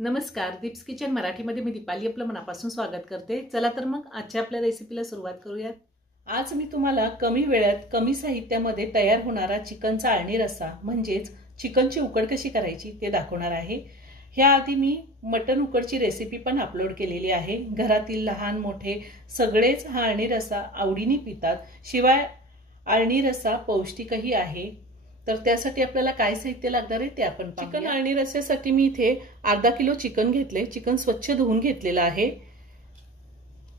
नमस्कार, दीप्स किचन मराठीमध्ये मी दीपाली आपलं मनापासून स्वागत करते। चला तर मग आजच्या आपल्या रेसिपीला सुरुवात करूयात। आज मी तुम्हाला कमी वेळात कमी साहित्यामध्ये तयार होणारा चिकनचा आळणी रस्सा म्हणजेच चिकनची उकड कशी करायची ते दाखवणार आहे। ह्याआधी मी मटन उकडची रेसिपी पण अपलोड केलेली आहे। घरातील लहान मोठे सगळेच हा आळणी रस्सा आवडीने पितात। शिवाय आळणी रस्सा पौष्टिकही आहे। तर त्यासाठी आपल्याला काय साहित्य लागणार आहे ते आपण पाहूया। चिकन आळणी रस्स्यासाठी मी इथे अर्धा किलो चिकन घेतले। चिकन स्वच्छ धुवून घेतलेलं आहे।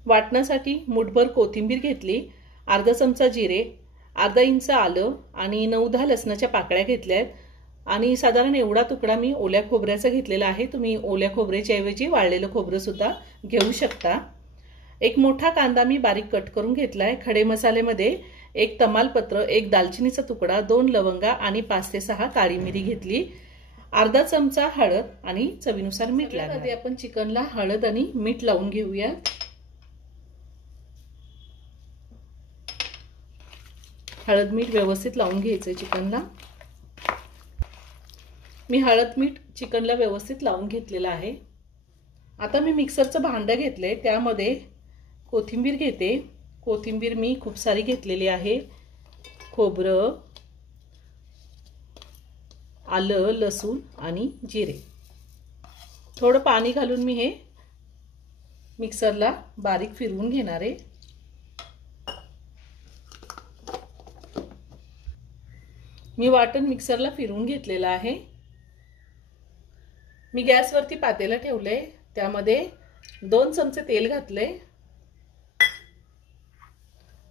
वाटण्यासाठी मुठभर कोथिंबीर घेतली, अर्धा चमचा जिरे, अर्धा इंच आलं आणि 9-10 लसणाच्या पाकळ्या घेतल्यात आणि साधारण एवढा तुकडा मी ओल्या खोबऱ्याचा घेतलेला आहे। तुम्ही ओल्या खोबऱ्याच्या ऐवजी वाळलेलं खोबरं सुद्धा घेऊ शकता। एक मोठा कांदा मी बारीक कट करून घेतलाय। खडे मसाल्यामध्ये एक तमालपत्र, एक दालचिनीचा तुकडा, 2 लवंगा आणि 5 ते 6 काळी मिरी घेतली, अर्धा चमचा हळद आणि चवीनुसार मीठ लागेल। आधी आपण चिकनला हळद आणि मीठ लावून घेऊया। हळद मीठ व्यवस्थित लावून घ्यायचे चिकनला। मी हळद मीठ चिकनला व्यवस्थित लावून घेतलेला आहे। आता मी मिक्सरचं भांडं घेतले, त्यामध्ये कोथिंबीर घेते। कोथिंबीर मी खूप सारी घेतलेली आहे। खोबरं, आलं, लसूण आणि जिरे, थोडं पाणी घालून मी हे मिक्सरला बारीक फिरवून घेणार आहे। मी वाटण मिक्सरला फिरवून घेतलेलं आहे। मी गॅसवरती पातेलं ठेवले, त्यामध्ये 2 चमचे तेल घातले।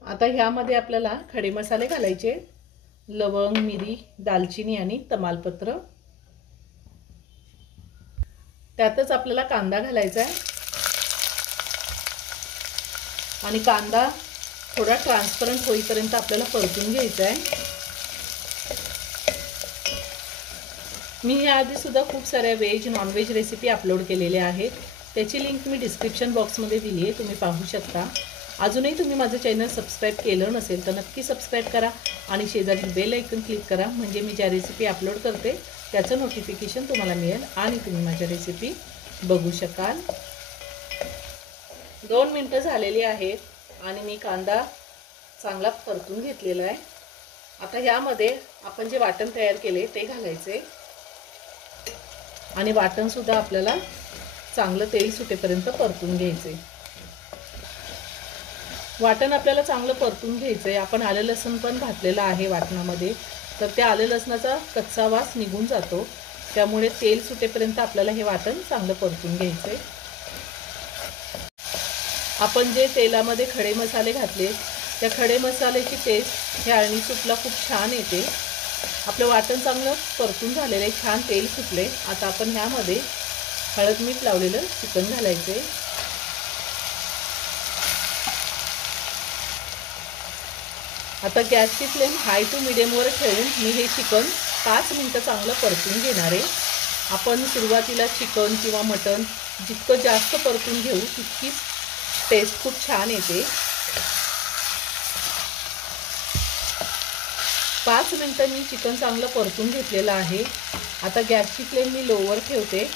आता ह्यामध्ये आपल्याला खडे मसाले घालायचे, लवंग, मिरी, दालचिनी आणि तमालपत्र। त्यातच आपल्याला कांदा घालायचा आहे आणि कांदा थोडा ट्रान्सपरंट होईपर्यंत आपल्याला परतून घ्यायचा आहे। मी याआधी सुद्धा खूप साऱ्या veg non veg recipe upload केलेल्या आहेत, त्याची लिंक मी डिस्क्रिप्शन बॉक्समध्ये दिली आहे, तुम्ही पाहू शकता। अजूनही तुम्ही माझं चॅनल सबस्क्राइब केलं नसेल तर नक्की सबस्क्राइब करा आणि शेजारी बेल आयकॉन क्लिक करा, म्हणजे मी ज्या रेसिपी अपलोड करते त्याचं नोटिफिकेशन तुम्हाला मिळेल आणि तुम्ही माझ्या रेसिपी बघू शकाल। 2 मिनिटं झालेली आहेत आणि मी कांदा चांगला परतून घेतलेला आहे। आता ह्यामध्ये आपण जे वाटण तयार केले ते घालायचे आणि वाटण सुद्धा आपल्याला चांगलं तेल सुटेपर्यंत परतून घ्यायचे। वाटण आपल्याला चांगलं परतून घ्यायचंय। आपण आलं लसूण पण घातलेलं आहे वाटणामध्ये, तर त्या आलं लसणाचा कच्चा वास निघून जातो, त्यामुळे तेल सुटेपर्यंत आपल्याला हे वाटण चांगलं परतून घ्यायचंय। आपण जे तेलामध्ये खडे मसाले घातले त्या खडे मसाल्याची टेस्ट ह्या आळणी सूपला खूप छान येते। आपलं वाटण चांगलं परतून झालेलं आहे, छान तेल सुटले। आता आपण ह्यामध्ये हळद मीठ लावलेलं चिकन घालायचे। आता गॅसची फ्लेम हाय टू मीडियमवर ठेवून मी हे चिकन 5 मिनिटं चांगलं परतून घेणार आहे। आपण सुरुवातीला चिकन किंवा मटण जितकं जास्त परतून घेऊ तितकी टेस्ट खूप छान येते। 5 मिनिटं मी चिकन चांगलं परतून घेतलेलं आहे। आता गॅसची फ्लेम मी लोवर ठेवते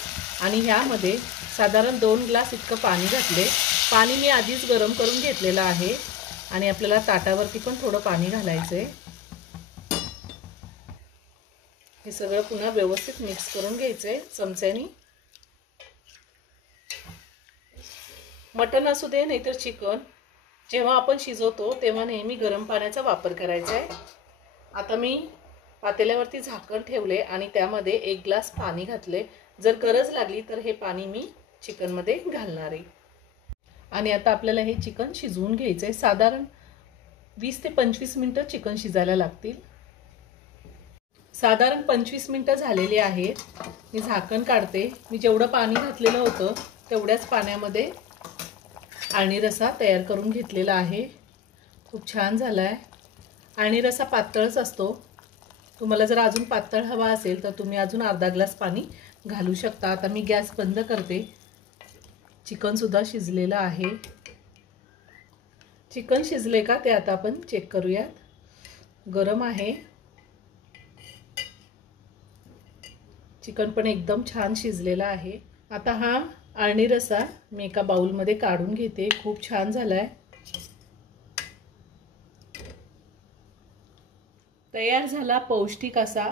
आणि ह्यामध्ये साधारण 2 ग्लास इतकं पाणी घातले। पाणी मी आधीच गरम करून घेतलेलं आहे आणि आपल्याला ताटावरती पण थोडं पाणी घालायचंय। हे सगळं पुन्हा व्यवस्थित मिक्स करून घ्यायचंय चमच्यानी। मटण असू दे नाहीतर चिकन, जेव्हा आपण शिजवतो तेव्हा नेहमी गरम पाण्याचा वापर करायचा आहे। आता मी पातेल्यावरती झाकण ठेवले आणि त्यामध्ये 1 ग्लास पाणी घातले। जर गरज लागली तर हे पाणी मी चिकनमध्ये घालणार आहे आणि आता आपल्याला हे चिकन शिजवून घ्यायचंय। साधारण 20 ते 25 मिनिटं चिकन शिजायला लागतील। साधारण 25 मिनिटं झालेली आहेत। मी झाकण काढते। मी जेवढं पाणी घातलेलं होतं तेवढ्याच पाण्यामध्ये आळणी रस्सा तयार करून घेतलेला आहे। खूप छान झालाय। आळणी रस्सा पातळच असतो, तुम्हाला जर अजून पातळ हवा असेल तर तुम्ही अजून अर्धा ग्लास पाणी घालू शकता। आता मी गॅस बंद करते। चिकन सुद्धा शिजलेलं आहे। चिकन शिजले का ते आता आपण चेक करूयात। गरम आहे। चिकन पण एकदम छान शिजलेलं आहे। आता हा आळणी रस्सा मी एका बाउलमध्ये काढून घेते। खूप छान झालाय। तयार झाला पौष्टिक असा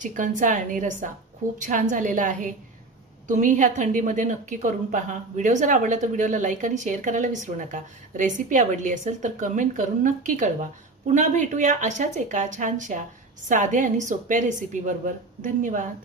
चिकनचा आळणी रस्सा। खूप छान झालेला आहे। तुम्ही ह्या थंडीमध्ये नक्की करून पहा। व्हिडिओ जर आवडला तर व्हिडिओला लाईक आणि शेअर करायला विसरू नका। रेसिपी आवडली असेल तर कमेंट करून नक्की कळवा। पुन्हा भेटूया अशाच एका छानशा साध्या आणि सोप्या रेसिपी बरोबर। धन्यवाद।